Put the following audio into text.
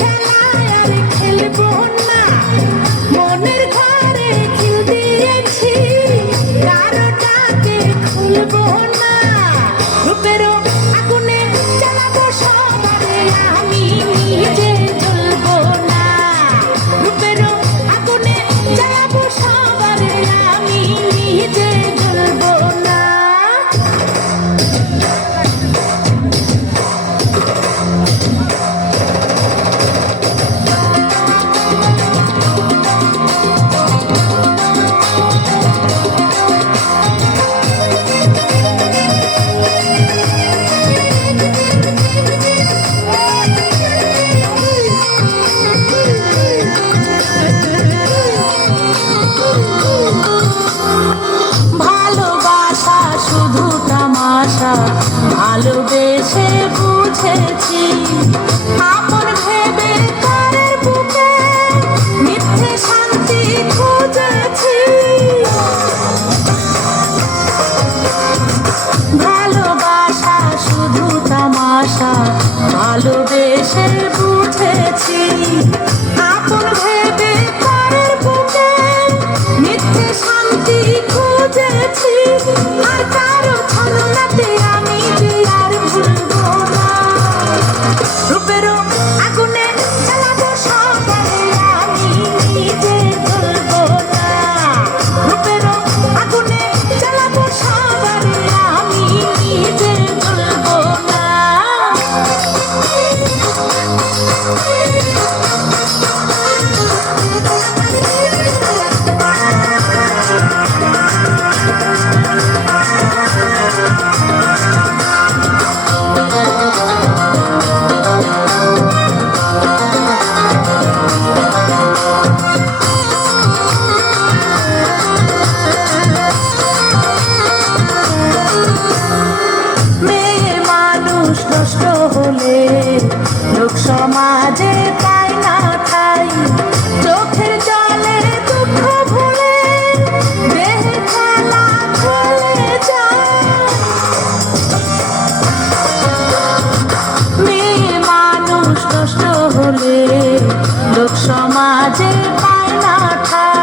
খেলায় আর খেলবো না, মনের ঘরে খিল দিয়েছি, কারোটাকে খুলবো না। রূপেরও আগুনে জ্বালাবো সবারে, আমি নিজে জ্বলবো না। রূপেরও আগুনে জ্বালাবো সবারে, আমি নিজে জ্বলবো না। ভালোবাসা শুধু তামাশা, ভালোবেসে বুঝেছি, আপন ভেবে তারের বুকে মিথ্যে শান্তি খুঁজেছি। ভালোবাসা শুধু তামাশা, ভালোবেসে বুঝেছি, আপন ভেবে তারের বুকে মিথ্যে শান্তি খুঁজেছি। আর কারো ছলনাতে আমি যে আর ভুলবো না। রূপেরও আগুনে জ্বালাবো সবারে, আমি নিজে জ্বলবো না। রূপেরও আগুনে জ্বালাবো সবারে, আমি নিজে জ্বলবো না। মেয়ে মানুষ নষ্ট হলে লোক সমাজে পায় না ঠাই, চোখের জলে দুঃখ ভুলে দেহে খেলা চলে যায়। মেয়ে মানুষ নষ্ট হলে লোক সমাজে পায় না ঠাই,